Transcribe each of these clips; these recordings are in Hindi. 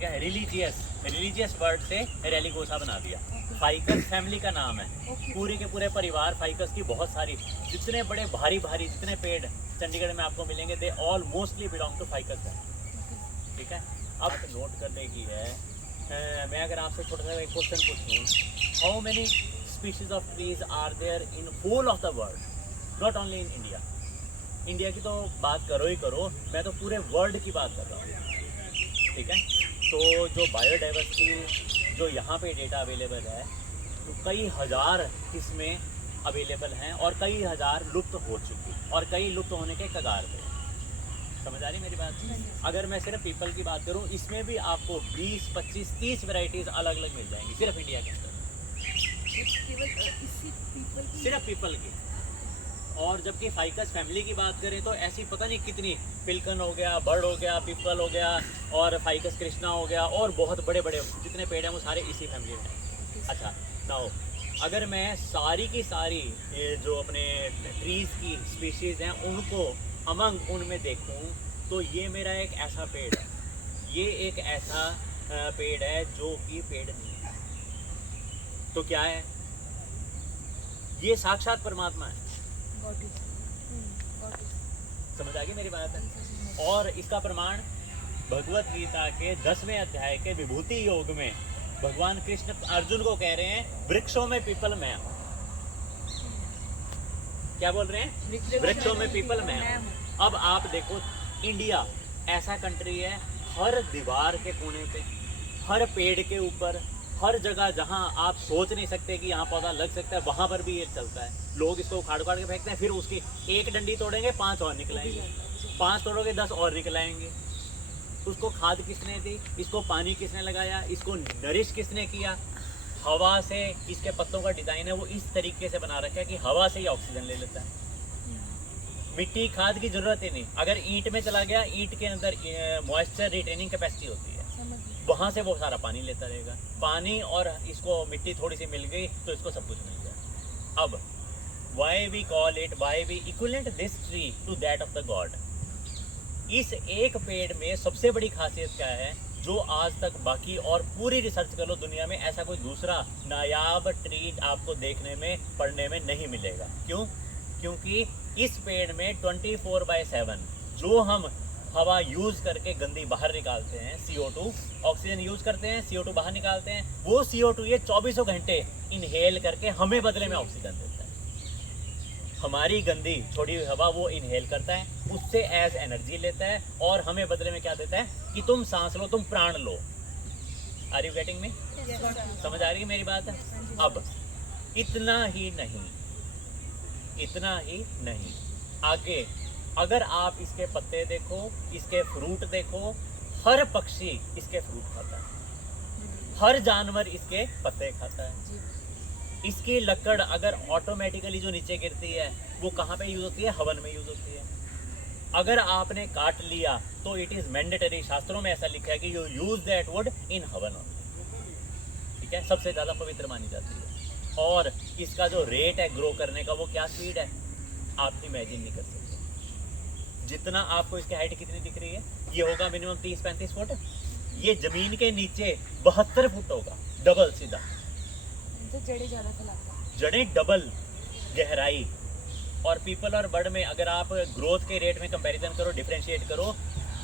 ठीक है। रिलीजियस वर्ड से रेलिगोसा बना दिया। फाइकस फैमिली का नाम है। पूरे के पूरे परिवार फाइकस की बहुत सारी जितने बड़े भारी भारी जितने पेड़ चंडीगढ़ में आपको मिलेंगे they all mostly belong to ficus family. ठीक है। अब नोट करने की है, मैं अगर आपसे छोटा सा एक क्वेश्चन पूछूं, how many species of trees are there in whole of the world, not only in India. India की तो बात करो ही करो, मैं तो पूरे वर्ल्ड की बात कर रहा हूँ। ठीक है। तो जो बायोडाइवर्सिटी जो यहाँ पे डेटा अवेलेबल है, तो कई हज़ार किस्में अवेलेबल हैं और कई हज़ार लुप्त हो चुकी और कई लुप्त होने के कगार पे। समझ आ रही मेरी बात? अगर मैं सिर्फ पीपल की बात करूँ, इसमें भी आपको 20, 25, 30 वैरायटीज़ अलग अलग मिल जाएंगी सिर्फ इंडिया के अंदर, सिर्फ पीपल की। और जबकि फाइकस फैमिली की बात करें तो ऐसी पता नहीं कितनी, पिलकन हो गया, बर्ड हो गया, पीपल हो गया और फाइकस कृष्णा हो गया और बहुत बड़े बड़े जितने पेड़ हैं वो सारे इसी फैमिली में हैं। अच्छा नाउ अगर मैं सारी की सारी ये जो अपने ट्रीज़ की स्पीशीज़ हैं उनको अमंग उनमें देखूं, तो ये मेरा एक ऐसा पेड़ है, ये एक ऐसा पेड़ है जो कि पेड़ नहीं है। तो क्या है? ये साक्षात परमात्मा है। समझ आ गई मेरी बात है? और इसका प्रमाण भगवत गीता के 10वें अध्याय के विभूति योग में भगवान कृष्ण अर्जुन को कह रहे हैं, वृक्षों में पीपल मैं हूं। क्या बोल रहे हैं? वृक्षों में पीपल मैं हूं। अब आप देखो, इंडिया ऐसा कंट्री है, हर दीवार के कोने पे, हर पेड़ के ऊपर, हर जगह जहां आप सोच नहीं सकते कि यहाँ पौधा लग सकता है, वहां पर भी ये चलता है। लोग इसको उखाड़ उखाड़ के फेंकते हैं, फिर उसकी एक डंडी तोड़ेंगे 5 और निकलाएंगे, 5 तोड़ोगे 10 और निकलाएंगे। उसको खाद किसने दी? इसको पानी किसने लगाया? इसको नरिश किसने किया? हवा से। इसके पत्तों का डिजाइन है वो इस तरीके से बना रखा है कि हवा से ही ऑक्सीजन ले लेता है। मिट्टी खाद की जरूरत ही नहीं। अगर ईंट में चला गया, ईंट के अंदर मॉइस्चर रिटेनिंग कैपेसिटी होती है, वहां से वो सारा पानी लेता रहेगा। पानी और इसको मिट्टी थोड़ी सी मिल गई तो इसको सब कुछ मिल गया। अब why we call it, why we equivalent this tree to that of the god. इस एक पेड़ में सबसे बड़ी खासियत क्या है, जो आज तक बाकी और पूरी रिसर्च कर लो दुनिया में, ऐसा कोई दूसरा नायाब ट्री आपको देखने में पढ़ने में नहीं मिलेगा। क्यों? क्योंकि इस पेड़ में 24/7 जो हम हवा यूज़ करके गंदी बाहर निकालते हैं, CO2, ऑक्सीजन यूज़ करते हैं, CO2 बाहर निकालते हैं, वो CO2 ये 24 घंटे इनहेल करके हमें बदले में ऑक्सीजन देता है। हमारी गंदी छोड़ी हुई हवा वो इनहेल करता है, उससे एज एनर्जी लेता है और हमें बदले में क्या देता है कि तुम सांस लो, तुम प्राण लो। Are you getting me? समझ आ रही है मेरी बात है? अब इतना ही नहीं, इतना ही नहीं, आगे अगर आप इसके पत्ते देखो, इसके फ्रूट देखो, हर पक्षी इसके फ्रूट खाता है, हर जानवर इसके पत्ते खाता है। इसकी लकड़ अगर ऑटोमेटिकली जो नीचे गिरती है वो कहाँ पे यूज होती है? हवन में यूज होती है। अगर आपने काट लिया तो इट इज मैंडेटरी, शास्त्रों में ऐसा लिखा है कि you use that would in हवन ओनली। ठीक है, सबसे ज्यादा पवित्र मानी जाती है। और इसका जो रेट है ग्रो करने का, वो क्या स्पीड है आप इमेजिन नहीं कर सकते। जितना आपको इसकी हाइट कितनी दिख रही है, ये होगा मिनिमम 30-35 फुट, ये जमीन के नीचे 72 फुट होगा, डबल सीधा। तो जड़ें ज़्यादा फैलाता है, जड़ें डबल गहराई। और पीपल और बर्ड में अगर आप ग्रोथ के रेट में कंपैरिजन करो, डिफरेंशिएट करो,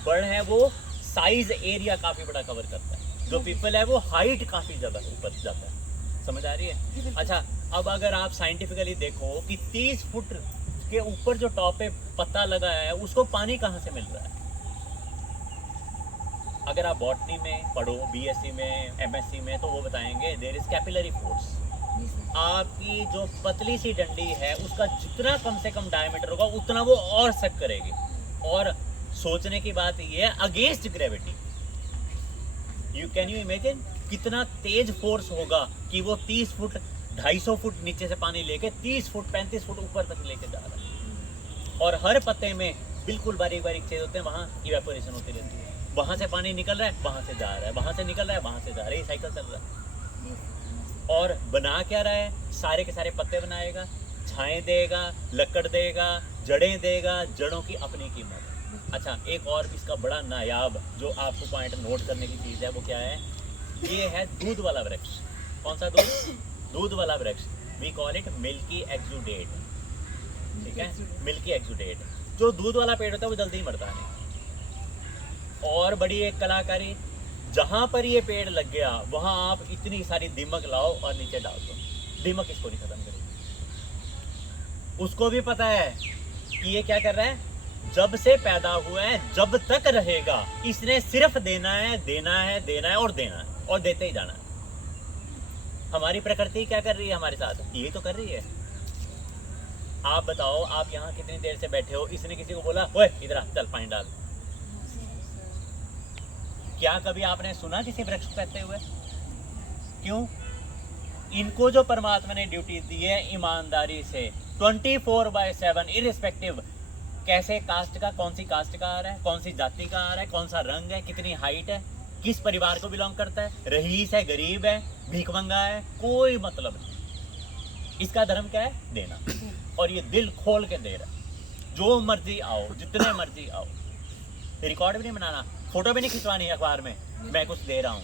बर्ड है वो साइज एरिया काफ़ी बड़ा कवर करता है, जो पीपल है वो हाइट काफ़ी ज़्यादा ऊपर जाता है। समझ आ रही है? अच्छा, अब अगर आप साइंटिफिकली देखो कि 30 फुट के ऊपर जो टॉप पे पत्ता लगा है उसको पानी कहाँ से मिल रहा है? अगर आप बॉटनी में पढ़ो, BSc में, MSc में, तो वो बताएंगे देयर इज कैपिलरी फोर्स। आपकी जो पतली सी डंडी है उसका जितना कम से कम डायमीटर होगा उतना वो और सक करेगी। और सोचने की बात ये है, against gravity. Can you imagine कितना तेज फोर्स होगा कि वो 30 फुट 250 फुट नीचे से पानी लेके 30 फुट 35 फुट ऊपर तक लेके जा रहा है। और हर पत्ते में बिल्कुल बारीक बारीक छेद होते हैं, वहाँ इवेपोरेशन होती रहती है, वहाँ से पानी निकल रहा है, वहाँ से जा रहा है, वहाँ से निकल रहा है, वहाँ से जा रहा है, ये साइकिल चल रहा है। और बना क्या रहा है? सारे के सारे पत्ते बनाएगा, छाएं देगा, लकड़ देगा, जड़ें देगा, जड़ों की अपनी कीमत है। अच्छा, एक और इसका बड़ा नायाब जो आपको पॉइंट नोट करने की चीज़ है वो क्या है, ये है दूध वाला वृक्ष। कौन सा दूध? दूध वाला वृक्ष। We call it milky exudate, ठीक है, मिल्की एक्सुडेट। जो दूध वाला पेड़ होता है वो जल्दी ही मरता नहीं। और बड़ी एक कलाकारी, जहां पर ये पेड़ लग गया वहां आप इतनी सारी दीमक लाओ और नीचे डाल दो, दीमक इसको नहीं खत्म करेगी। उसको भी पता है कि ये क्या कर रहा है, जब से पैदा हुआ है जब तक रहेगा इसने सिर्फ देना है, देना है, देना है और देना है और देते ही जाना है। हमारी प्रकृति क्या कर रही है हमारे साथ, यही तो कर रही है। आप बताओ, आप यहाँ कितनी देर से बैठे हो, इसने किसी को बोला ओए इधर आ, चल पानी डाल? क्या कभी आपने सुना किसी वृक्ष को कहते हुए? क्यों? इनको जो परमात्मा ने ड्यूटी दी है ईमानदारी से 24/7 इरिस्पेक्टिव कैसे कास्ट का, कौन सी कास्ट का आ रहा है, कौन सी जाति का आ रहा है, कौन सा रंग है, कितनी हाइट है, किस परिवार को बिलोंग करता है, रईस है, गरीब है, भीखमंगा है, कोई मतलब नहीं। इसका धर्म क्या है? देना। और ये दिल खोल के दे रहा है। जो मर्जी आओ, जितने मर्जी आओ, रिकॉर्ड भी नहीं बनाना, फोटो भी नहीं खिंचवानी अखबार में, मैं कुछ दे रहा हूँ।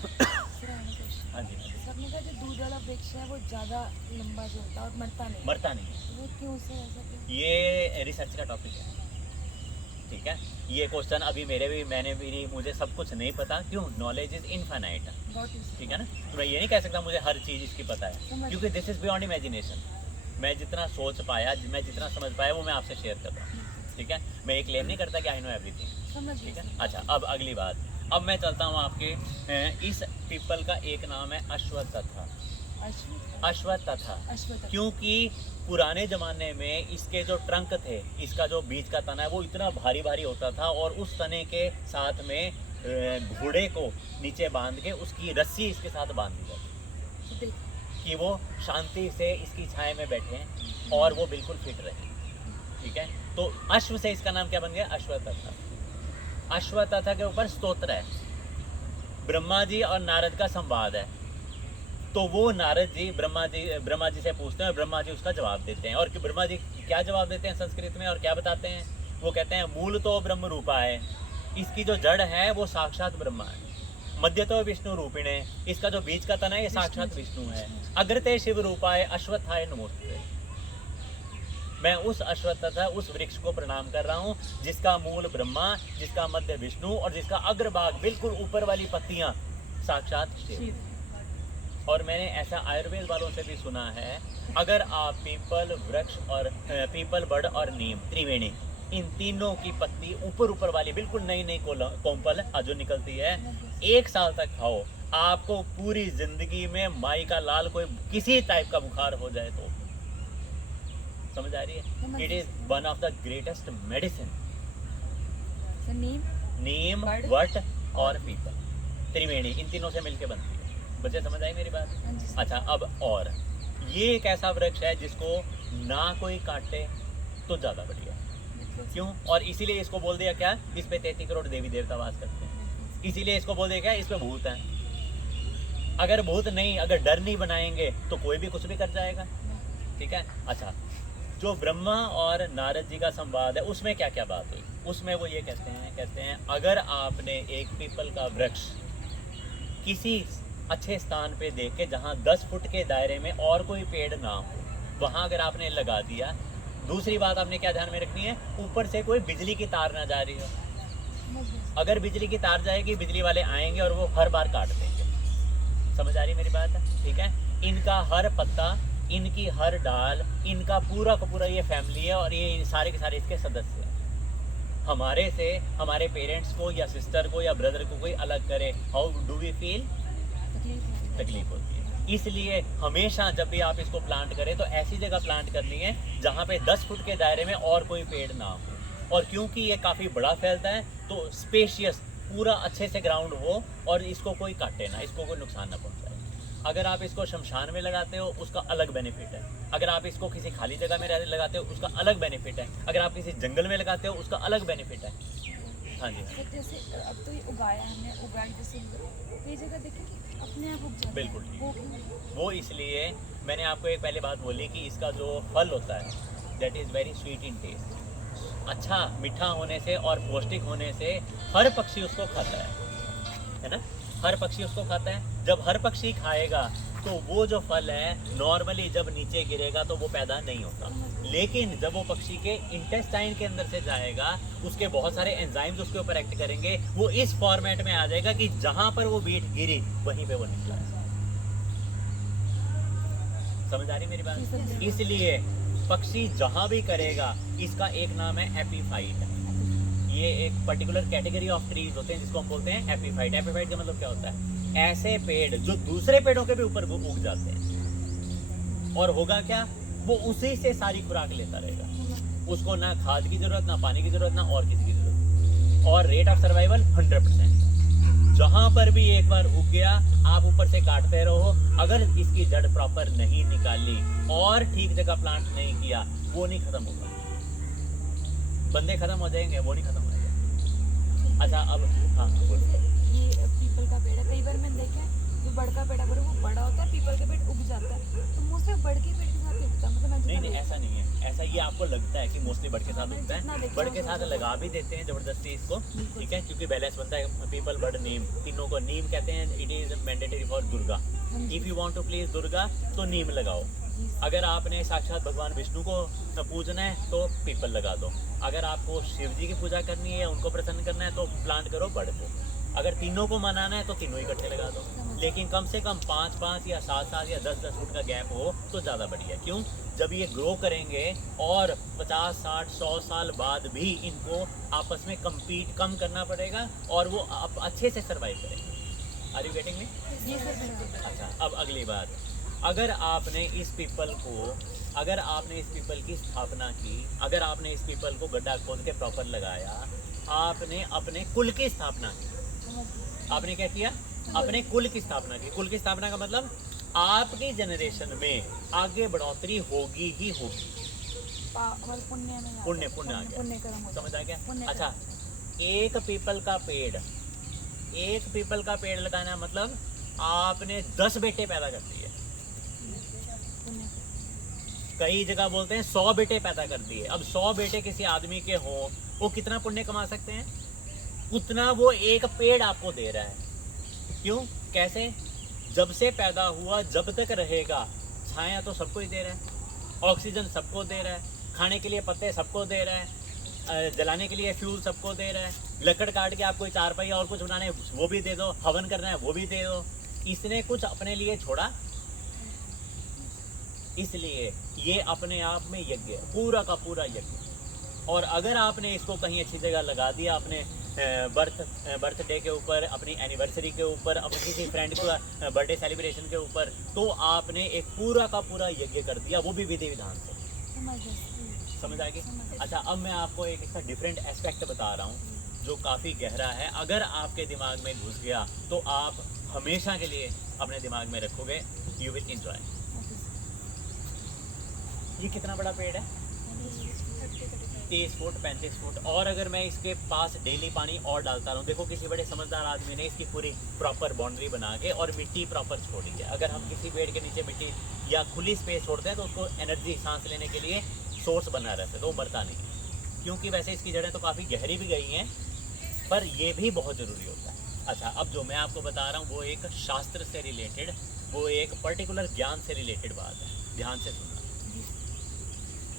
हाँ जी, सबने कहा जो दूध वाला वृक्ष है वो ज्यादा लंबा जो होता है और मरता नहीं। मरता नहीं है। वो क्यों से ऐसा क्यों? ये रिसर्च का टॉपिक है, ठीक है। ये क्वेश्चन अभी मैंने भी नहीं, मुझे सब कुछ नहीं पता। क्यों? नॉलेज इज इनफाइनाइट, ठीक है ना। तो मैं ये नहीं कह सकता मुझे हर चीज़ इसकी पता है, क्योंकि दिस इज बियॉन्ड इमेजिनेशन। मैं जितना सोच पाया, मैं जितना समझ पाया वो मैं आपसे शेयर कर रहा हूँ, ठीक है। मैं ये क्लेम नहीं करता कि आई नो एवरीथिंग, ठीक है। अच्छा, अब अगली बात, अब मैं चलता हूँ आपके इस पीपल का एक नाम है अश्वत्था। अश्वत्था क्योंकि पुराने ज़माने में इसके जो ट्रंक थे, इसका जो बीज का तना है वो इतना भारी भारी होता था, और उस तने के साथ में घोड़े को नीचे बांध के उसकी रस्सी इसके साथ बांध दी जाती कि वो शांति से इसकी छाया में बैठे और वो बिल्कुल फिट रहे, ठीक है। तो अश्व से इसका नाम क्या बन गया? अश्वत्था। अश्वत्था के ऊपर स्तोत्र है, ब्रह्मा जी और नारद का संवाद है। तो वो नारद जी ब्रह्मा जी से पूछते हैं और ब्रह्मा जी उसका जवाब देते हैं। और ब्रह्मा जी क्या जवाब देते हैं संस्कृत में और क्या बताते हैं? वो कहते हैं मूल तो ब्रह्म रूपा है, इसकी जो जड़ है वो साक्षात ब्रह्मा है। मध्य तो विष्णु रूपिणे, इसका जो बीज का तना है ये साक्षात विष्णु है। अग्रते शिव रूपाय अश्वत्थाय नमोस्तुते। मैं उस अश्वत्था, उस वृक्ष को प्रणाम कर रहा हूँ जिसका मूल ब्रह्मा, जिसका मध्य विष्णु और जिसका अग्रभाग बिल्कुल ऊपर वाली पत्तियां साक्षात शिव। और मैंने ऐसा आयुर्वेद वालों से भी सुना है, अगर आप पीपल वृक्ष और पीपल बड़ और नीम त्रिवेणी, इन तीनों की पत्ती ऊपर वाली बिल्कुल नई नई कोंपल जो निकलती है, 1 साल तक खाओ, आपको पूरी जिंदगी में माई का लाल कोई किसी टाइप का बुखार हो जाए तो, समझ आ रही है? It is one of the greatest medicine. Neem, what और पीपल, त्रिवेणी, इन तीनों से मिलके बनती है। बच्चे समझ आई मेरी बात? अच्छा, अब और ये एक ऐसा वृक्ष है जिसको ना कोई काटे तो ज़्यादा बढ़िया। क्यों? और इसीलिए इसको बोल दिया क्या, इस पे 33 करोड़ देवी देवता वास करते हैं। इसीलिए इसको बोल दिया क्या, इस पे भूत है। अगर भूत नहीं, अगर डर नहीं बनाएंगे तो कोई भी कुछ भी कर जाएगा, ठीक है। अच्छा, जो ब्रह्मा और नारद जी का संवाद है उसमें क्या क्या बात हुई, उसमें वो ये कहते हैं अगर आपने एक पीपल का वृक्ष किसी अच्छे स्थान पे देख के, जहाँ 10 फुट के दायरे में और कोई पेड़ ना हो, वहाँ अगर आपने लगा दिया। दूसरी बात आपने क्या ध्यान में रखनी है, ऊपर से कोई बिजली की तार ना जा रही हो। अगर बिजली की तार जाएगी, बिजली वाले आएंगे और वो हर बार काट देंगे। समझ आ रही मेरी बात है? ठीक है। इनका हर पत्ता, इनकी हर डाल, इनका पूरा का पूरा ये फैमिली है और ये सारे के सारे इसके सदस्य हैं। हमारे से हमारे पेरेंट्स को या सिस्टर को या ब्रदर को कोई अलग करे, हाउ डू वी फील? तकलीफ होती है। इसलिए हमेशा जब भी आप इसको प्लांट करें तो ऐसी जगह प्लांट करनी है जहाँ पे 10 फुट के दायरे में और कोई पेड़ ना हो। और क्योंकि ये काफ़ी बड़ा फैलता है तो स्पेशियस पूरा अच्छे से ग्राउंड हो और इसको कोई काटे ना, इसको कोई नुकसान ना पहुँचाए। अगर आप इसको शमशान में लगाते हो उसका अलग बेनिफिट है, अगर आप इसको किसी खाली जगह में लगाते हो उसका अलग बेनिफिट है, अगर आप किसी जंगल में लगाते हो उसका अलग बेनिफिट है। हाँ जी, जैसे अब तो ये उगाया हमने, उगाई जैसे ये जगह देखिए अपने आप उग जाता है। बिल्कुल ठीक। वो इसलिए मैंने आपको एक पहले बात बोली कि इसका जो फल होता है that is very sweet in taste, अच्छा मीठा होने से और पौष्टिक होने से हर पक्षी उसको खाता है ना? हर पक्षी उसको खाता है। जब हर पक्षी खाएगा तो वो जो फल है नॉर्मली जब नीचे गिरेगा तो वो पैदा नहीं होता, लेकिन जब वो पक्षी के इंटेस्टाइन के अंदर से जाएगा, उसके बहुत सारे एंजाइम्स उसके ऊपर एक्ट करेंगे, वो इस फॉर्मेट में आ जाएगा कि जहां पर वो बीट गिरी वहीं पे वो निकला है। समझ आ रही मेरी बात? इसलिए पक्षी जहां भी करेगा, इसका एक नाम है एपीफाइट। ये एक पर्टिकुलर कैटेगरी ऑफ ट्रीज होते हैं जिसको हम बोलते हैं एपीफाइट। एपीफाइट का मतलब क्या होता है? ऐसे पेड़ जो दूसरे पेड़ों के भी ऊपर वो उग जाते हैं, और होगा क्या, वो उसी से सारी खुराक लेता रहेगा, उसको ना खाद की जरूरत, ना पानी की जरूरत, ना और किसी की जरूरत, और रेट ऑफ सर्वाइवल 100%। जहां पर भी एक बार उग गया, आप ऊपर से काटते रहो, अगर इसकी जड़ प्रॉपर नहीं निकाली और ठीक जगह प्लांट नहीं किया, वो नहीं खत्म होगा। बंदे खत्म हो जाएंगे, वो नहीं खत्म हो जाएगा। अच्छा अब हाँ बोलो। ये पीपल का पेड़ है, कई बार मैंने देखा है जो बड़का पेड़ है वो बड़ा होता है, पीपल का पेड़ उग जाता है, तो मोस्टली बड़ के पेड़ के साथ ही उगता है। मतलब मैं नहीं ऐसा नहीं है, ऐसा ये आपको लगता है कि मोस्टली बड़ के साथ उगता है, बड़ के साथ लगा भी देते हैं जबरदस्ती इसको, ठीक है, क्योंकि बैलेंस बनता है पीपल बड़ नीम, तीनों को नीम कहते हैं। It is mandatory for Durga. If you want to please Durga तो नीम लगाओ। अगर आपने साक्षात भगवान विष्णु को पूजना है तो पीपल लगा दो। अगर आपको शिव जी की पूजा करनी है, उनको प्रसन्न करना है, तो प्लांट करो बड़ को। अगर तीनों को मनाना है तो तीनों इकट्ठे लगा दो, लेकिन कम से कम 5-5 या 7-7 या 10-10 फुट का गैप हो तो ज़्यादा बढ़िया। क्यों? जब ये ग्रो करेंगे और 50, 60, 100 साल बाद भी इनको आपस में कम्पीट कम करना पड़ेगा और वो अच्छे से सर्वाइव करेंगे। Are you getting me? जी सर बिल्कुल। अच्छा अब अगली बात, अगर आपने इस पीपल की स्थापना की, अगर आपने इस पीपल को गड्ढा खोद के प्रॉपर लगाया, आपने अपने कुल की स्थापना की। आपने क्या किया? अपने कुल की स्थापना की। कुल की स्थापना का मतलब आपकी जनरेशन में आगे बढ़ोतरी होगी ही होगी। पुण्य में पुण्य आ गया, पुण्य कर्म होता है। समझ आ गया? पुण्य अच्छा, एक पीपल का पेड़ लगाना मतलब आपने 10 बेटे पैदा कर दिए। पुण्य। कई जगह बोलते हैं 100 बेटे पैदा कर दिए। अब 100 बेटे किसी आदमी के हों, वो कितना पुण्य कमा सकते हैं? उतना वो एक पेड़ आपको दे रहा है। क्यों? कैसे? जब से पैदा हुआ जब तक रहेगा, छाया तो सबको ही दे रहा है, ऑक्सीजन सबको दे रहा है, खाने के लिए पत्ते सबको दे रहा है, जलाने के लिए फ्यूल सबको दे रहा है, लकड़ काट के आपको चारपाई और कुछ बनाने वो भी दे दो, हवन करना है वो भी दे दो। इसने कुछ अपने लिए छोड़ा? इसलिए ये अपने आप में यज्ञ है, पूरा का पूरा यज्ञ। और अगर आपने इसको कहीं अच्छी जगह लगा दिया, अपने बर्थडे के ऊपर, अपनी एनिवर्सरी के ऊपर, अपने किसी फ्रेंड का बर्थडे सेलिब्रेशन के ऊपर, तो आपने एक पूरा का पूरा यज्ञ कर दिया, वो भी विधि विधान से। समझ आ गई? अच्छा अब मैं आपको एक इसका डिफरेंट एस्पेक्ट बता रहा हूँ जो काफ़ी गहरा है। अगर आपके दिमाग में घुस गया तो आप हमेशा के लिए अपने दिमाग में रखोगे, यू विल एंजॉय। ये कितना बड़ा पेड़ है? 30 फुट 35 फुट। और अगर मैं इसके पास डेली पानी और डालता रहूँ, देखो किसी बड़े समझदार आदमी ने इसकी पूरी प्रॉपर बाउंड्री बना के और मिट्टी प्रॉपर छोड़ी है। अगर हम किसी पेड़ के नीचे मिट्टी या खुली स्पेस छोड़ते हैं तो उसको एनर्जी सांस लेने के लिए सोर्स बना रहता है, तो वो मरता नहीं। क्योंकि वैसे इसकी जड़ें तो काफ़ी गहरी भी गई हैं, पर ये भी बहुत ज़रूरी होता है। अच्छा अब जो मैं आपको बता रहा हूँ वो एक शास्त्र से रिलेटेड, वो एक पर्टिकुलर ज्ञान से रिलेटेड बात है, ध्यान से सुनना।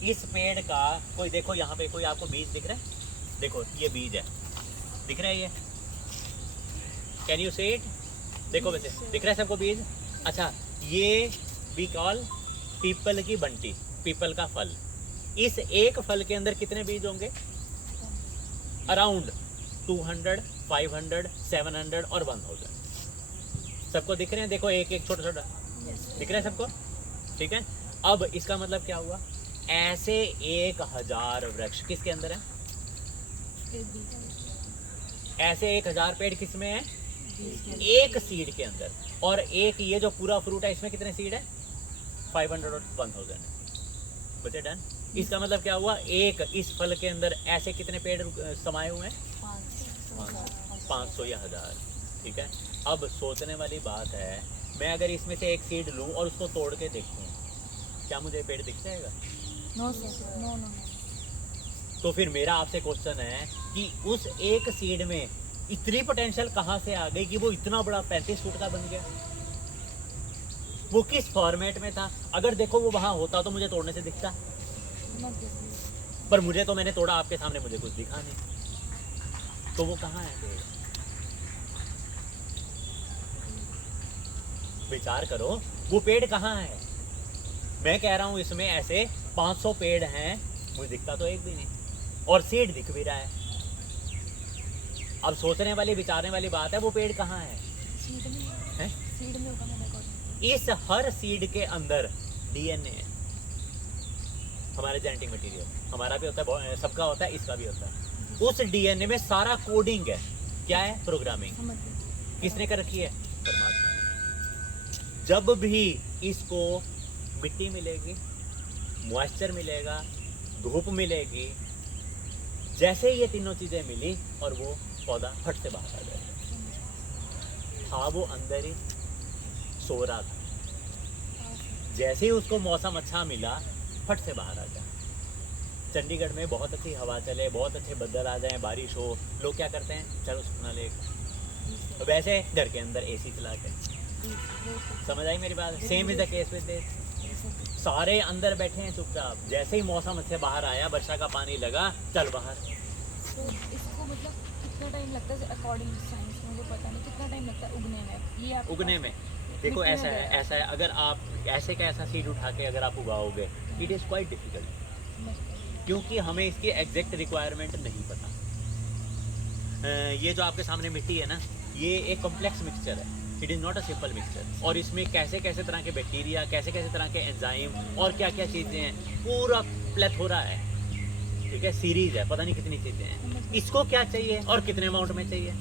इस पेड़ का कोई देखो, यहाँ पे कोई आपको बीज दिख रहा है? देखो ये बीज है, दिख रहा है ये? Can you see it? देखो वैसे दिख रहा है सबको बीज? अच्छा ये वी कॉल पीपल की बंटी, पीपल का फल। इस एक फल के अंदर कितने बीज होंगे? अराउंड 200, 500, 700 और 1000। सबको दिख रहे हैं? देखो एक एक छोटा छोटा दिख रहा है सबको, ठीक है। अब इसका मतलब क्या हुआ? ऐसे 1000 वृक्ष किसके अंदर है? ऐसे 1000 पेड़ किस में है? एक सीड के अंदर। और एक ये जो पूरा फ्रूट है इसमें कितने सीड है? 500 और 1000। बचे डन? इसका मतलब क्या हुआ? एक इस फल के अंदर ऐसे कितने पेड़ समाये हुए हैं? 500 या 1000, ठीक है। अब सोचने वाली बात है, मैं अगर इसमें से एक सीड लूं और उसको तोड़ के देखूं, क्या मुझे पेड़ दिख जाएगा? No sir, no no. तो फिर मेरा आपसे क्वेश्चन है कि उस एक सीड में इतनी पोटेंशियल कहाँ से आ गई कि वो इतना बड़ा 35 फुट का बन गया? वो किस फॉर्मेट में था? अगर देखो वो वहां होता तो मुझे तोड़ने से दिखता, मत देखिए। पर मुझे तो मैंने तोड़ा आपके सामने, मुझे कुछ दिखा नहीं। तो वो कहाँ है पेड़? विचार करो, वो पेड़ कहाँ है? मैं कह रहा हूँ इसमें ऐसे 500 पेड़ हैं, मुझे दिखता तो एक भी नहीं, और सीड दिख भी रहा है। अब सोचने वाली विचारने वाली बात है, वो पेड़ कहाँ है? सीड में हैं? सीड में होगा, मैं रिकॉर्ड। इस हर सीड के अंदर डीएनए है, हमारे जेनेटिक मटेरियल। हमारा भी होता है, सबका होता है, इसका भी होता है। उस डीएनए में सारा कोडिंग है। क्या है? प्रोग्रामिंग। समझ गए। किसने कर रखी है? परमात्मा ने। जब भी इसको मिट्टी मिलेगी, मॉइस्चर मिलेगा, धूप मिलेगी, जैसे ये तीनों चीजें मिली और वो पौधा फट से बाहर आ जाएगा। था वो अंदर ही सो रहा था, जैसे ही उसको मौसम अच्छा मिला, फट से बाहर आ गया। चंडीगढ़ में बहुत अच्छी हवा चले, बहुत अच्छे बादल आ जाए, बारिश हो, लोग क्या करते हैं? चलो सुना ले। तो वैसे घर के अंदर एसी चला के, समझ आई मेरी बात? Same is the case with this. सारे अंदर बैठे हैं चुपचाप, जैसे ही मौसम से बाहर आया, वर्षा का पानी लगा, चल बाहर। तो इसको मतलब कितना टाइम लगता है अकॉर्डिंग साइंस, मुझे पता नहीं कितना टाइम लगता है उगने में? ये आप उगने में देखो मिट्टी में ऐसा है, गया। ऐसा है, अगर आप ऐसे का ऐसा सीड उठा के अगर आप उगाओगे, इट इज़ क्वाइट डिफिकल्ट, क्योंकि हमें इसकी एग्जैक्ट रिक्वायरमेंट नहीं पता। ये जो आपके सामने मिट्टी है ना, ये एक कॉम्प्लेक्स मिक्सचर है, it is not a simple mixture. और इसमें कैसे कैसे तरह के बैक्टीरिया, कैसे कैसे तरह के एंजाइम और क्या क्या चीज़ें हैं, पूरा प्लेथोरा है, ठीक है, सीरीज है, पता नहीं कितनी चीज़ें हैं। इसको क्या चाहिए और कितने अमाउंट में चाहिए,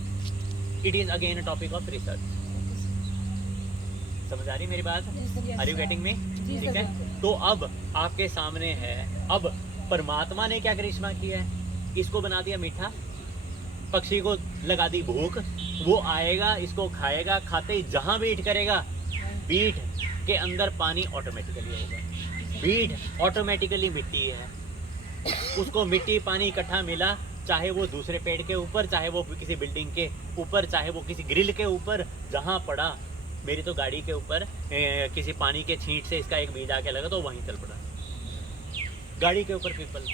it is again a topic of research. समझ आ रही मेरी बात? Are you getting me? जी ठीक सर, है। बिल्कुल। तो अब आपके सामने है, अब परमात्मा ने क्या करिश्मा किया है? इसको बना दिया मीठा, पक्षी को लगा दी भूख, वो आएगा, इसको खाएगा, खाते ही जहाँ बीट करेगा, बीट के अंदर पानी ऑटोमेटिकली होगा। बीट ऑटोमेटिकली मिट्टी है, उसको मिट्टी पानी इकट्ठा मिला, चाहे वो दूसरे पेड़ के ऊपर, चाहे वो किसी बिल्डिंग के ऊपर, चाहे वो किसी ग्रिल के ऊपर, जहाँ पड़ा। मेरी तो गाड़ी के ऊपर किसी पानी के छींट से इसका एक बीज आके लगा तो वहीं चल पड़ा, गाड़ी के ऊपर पीपल,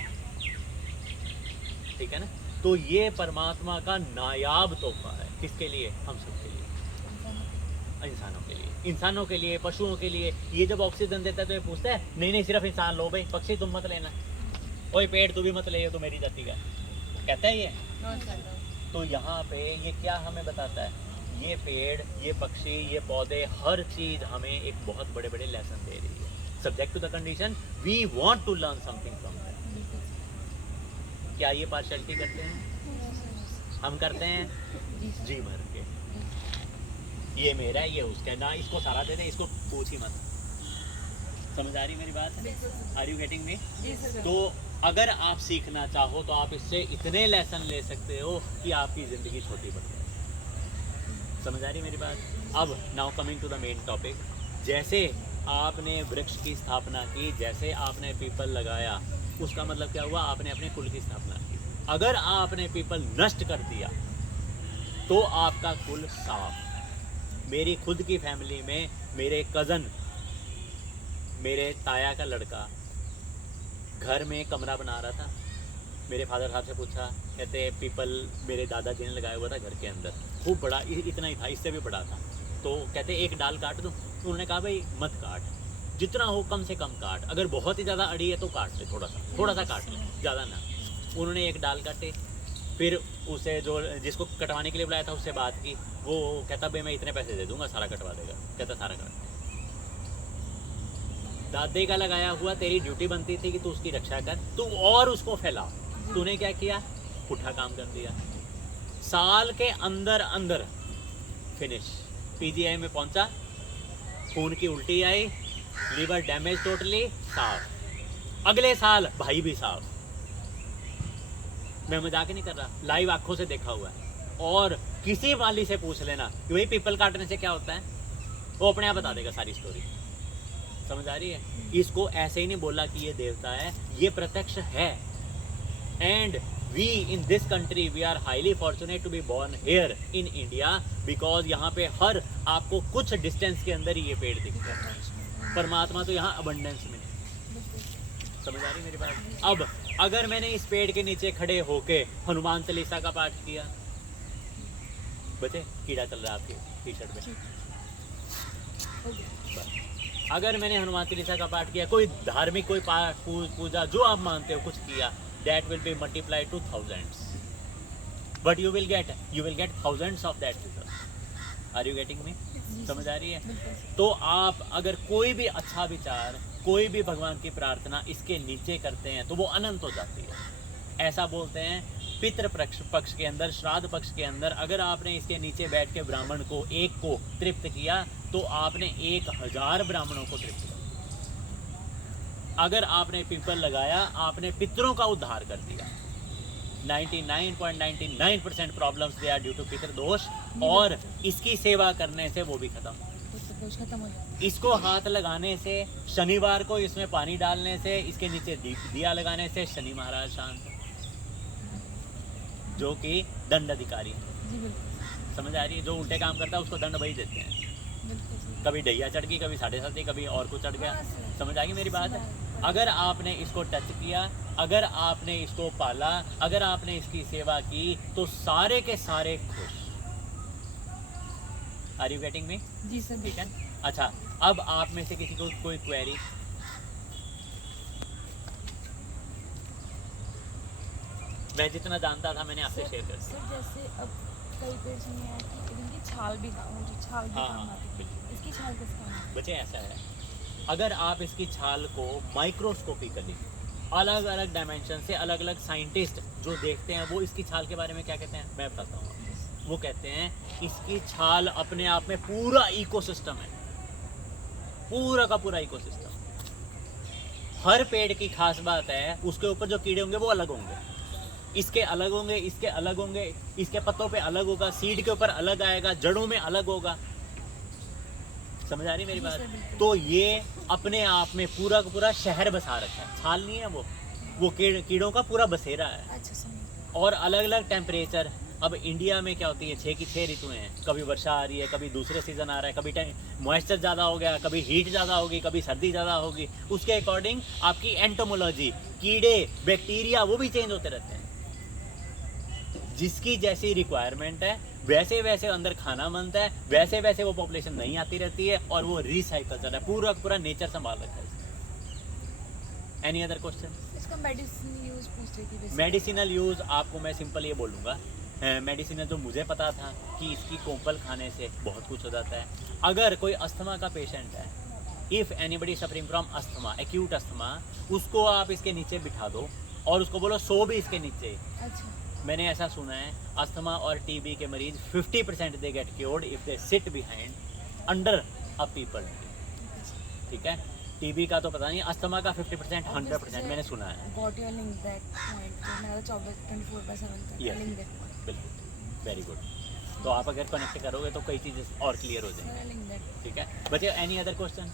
ठीक है ना। तो ये परमात्मा का नायाब तोहफा है, किसके लिए? हम सब के लिए, इंसानों के लिए, इंसानों के लिए, पशुओं के लिए। ये जब ऑक्सीजन देता है तो ये पूछता है नहीं नहीं सिर्फ इंसान लो भाई, पक्षी तुम मत लेना, कोई पेड़ तू भी मत ले, ये तो मेरी जाति का है, कहता है ये। तो यहाँ पे ये क्या हमें बताता है? ये पेड़, ये पक्षी, ये पौधे, हर चीज हमें एक बहुत बड़े बड़े लेसन दे रही है, subject to the condition we want to learn something from that. क्या ये पार्शियलिटी करते हैं? हम करते हैं जी भर के, ये मेरा है, ये उसका है, ना इसको सारा दे दे, इसको पूछ ही मत। समझ आ रही मेरी बात? Are you getting me? तो अगर आप सीखना चाहो तो आप इससे इतने लेसन ले सकते हो कि आपकी ज़िंदगी छोटी बढ़ जाए। समझ आ रही मेरी बात? अब now coming to the main topic. जैसे आपने वृक्ष की स्थापना की, जैसे आपने पीपल लगाया, उसका मतलब क्या हुआ? आपने अपने कुल की स्थापना की। अगर आपने पीपल नष्ट कर दिया तो आपका कुल साफ। मेरी खुद की फैमिली में मेरे कज़न, मेरे ताया का लड़का घर में कमरा बना रहा था, मेरे फादर साहब से पूछा, कहते पीपल मेरे दादाजी ने लगाया हुआ था घर के अंदर, खूब बड़ा, इतना ही था, इससे भी बड़ा था। तो कहते एक डाल काट दूँ? तो उन्होंने कहा भाई मत काट, जितना हो कम से कम काट, अगर बहुत ही ज़्यादा अड़ी है तो काट ले, थोड़ा सा काट ले, ज़्यादा ना। उन्होंने एक डाल काटे, फिर उसे जो जिसको कटवाने के लिए बुलाया था उससे बात की, वो कहता भाई मैं इतने पैसे दे दूंगा, सारा कटवा देगा। कहता सारा काट। दादे का लगाया हुआ, तेरी ड्यूटी बनती थी कि तू उसकी रक्षा कर, तू और उसको फैला। तूने क्या किया? पुट्ठा काम कर दिया। साल के अंदर अंदर फिनिश, पीजीआई में पहुंचा, खून की उल्टी आई, लीवर डैमेज टोटली, साफ। अगले साल भाई भी साफ। मैं मजाक नहीं कर रहा, लाइव आंखों से देखा हुआ है। और किसी वाली से पूछ लेना कि भाई पीपल काटने से क्या होता है, वो अपने आप बता देगा सारी स्टोरी। समझ आ रही है? इसको ऐसे ही नहीं बोला कि ये देवता है, ये प्रत्यक्ष है। And we in this country we are highly fortunate to be born here in India because यहाँ पे हर आपको कुछ डिस्टेंस के अंदर ही ये पेड़ दिखते हैं। परमात्मा तो यहाँ अबंडेंस में है। समझ आ रही मेरी बात? अब अगर मैंने इस पेड़ के नीचे खड़े होके हनुमान चालीसा का पाठ किया, बचे कीड़ा चल रहा है आपके टी शर्ट पे, बस। अगर मैंने हनुमान चालीसा का पाठ किया, कोई धार्मिक कोई पाठ पूजा जो आप मानते हो कुछ किया, that will be multiplied to thousands, but you will get thousands of that result. Are you getting me? समझ आ रही है? तो आप अगर कोई भी अच्छा विचार, कोई भी भगवान की प्रार्थना इसके नीचे करते हैं तो वो अनंत हो जाती है। ऐसा बोलते हैं पितृ पक्ष के अंदर, श्राद्ध पक्ष के अंदर, अगर आपने इसके नीचे बैठ के ब्राह्मण को एक को तृप्त किया तो आपने 1000 ब्राह्मणों को तृप्त किया। अगर आपने पीपल लगाया, आपने पितरों का उद्धार कर दिया। 99.99% problems they are due to पितृ दोष, और इसकी सेवा करने से वो भी खत्म हो। इसको हाथ लगाने से, शनिवार को इसमें पानी डालने से, इसके नीचे दिया लगाने से शनि महाराज शांत, जो कि दंड अधिकारी है। समझ आ रही है? जो उल्टे काम करता है उसको दंड वही देते हैं। कभी ढैया चढ़ गई, कभी 7.5, कभी और कुछ चढ़ गया। समझ आ गई मेरी बात? अगर आपने इसको टच किया, अगर आपने इसको पाला, अगर आपने इसकी सेवा की तो सारे के सारे खुश। Are you getting me? जी सर। ठीक है। अच्छा, अब आप में से किसी को कोई क्वेरी? मैं जितना जानता था मैंने आपसे शेयर कर दिया। सर जैसे अब कई पेड़ सुने हैं कि इनकी छाल भी छाल भी काम आती है, इसकी छाल किस काम आती है? बच्चे ऐसा है, अगर आप इसकी छाल को माइक्रोस्कोपिकली अलग अलग डायमेंशन से, अलग अलग साइंटिस्ट जो देखते हैं वो इसकी छाल के बारे में क्या कहते हैं मैं बताता हूँ। वो कहते हैं इसकी छाल अपने आप में पूरा इकोसिस्टम है, पूरा का पूरा इकोसिस्टम। हर पेड़ की खास बात है उसके ऊपर जो कीड़े होंगे वो अलग होंगे, इसके अलग होंगे, इसके अलग होंगे, इसके पत्तों पे अलग होगा, सीड के ऊपर अलग आएगा, जड़ों में अलग होगा। समझ आ रही मेरी बात? तो ये अपने आप में पूरा का पूरा शहर बसा रखा है। छाल नहीं है वो कीड़ों का पूरा बसेरा है। अच्छा समझ। और अलग अलग टेम्परेचर। अब इंडिया में क्या होती है, 6 की 6 ऋतुएं हैं। कभी वर्षा आ रही है, कभी दूसरे सीजन आ रहा है, कभी मॉइस्चर ज़्यादा हो गया, कभी हीट ज़्यादा होगी, कभी सर्दी ज़्यादा होगी। उसके अकॉर्डिंग आपकी एंटोमोलॉजी, कीड़े, बैक्टीरिया वो भी चेंज होते रहते हैं। जिसकी जैसी रिक्वायरमेंट है वैसे वैसे अंदर खाना बनता है, वैसे वैसे वो पॉपुलेशन नहीं आती रहती है, और वो रिसाइकल चल रहा है। पूरा पूरा नेचर संभाल रखा है। Any other question? इसका मेडिसिन यूज पूछ रही थी। मेडिसिनल यूज़ आपको मैं सिंपल ये बोलूँगा, मेडिसिन जो मुझे पता था कि इसकी कोंपल खाने से बहुत कुछ हो जाता है। अगर कोई अस्थमा का पेशेंट है, if anybody suffering from asthma, acute asthma, उसको आप इसके नीचे बिठा दो और उसको बोलो सो भी इसके नीचे। अच्छा। मैंने ऐसा सुना है, अस्थमा और टीबी के मरीज 50% they get cured if they sit behind under a people. ठीक है, टीबी का तो पता नहीं, अस्थमा का 50% 100% मैंने सुना है। Got your link that point, मेरा 24/7 का लिंक दैट पॉइंट। बिल्कुल, वेरी गुड। तो आप अगर कनेक्ट करोगे तो कई चीज़ें और क्लियर हो जाएंगी। ठीक है बच्चे, एनी अदर क्वेश्चन?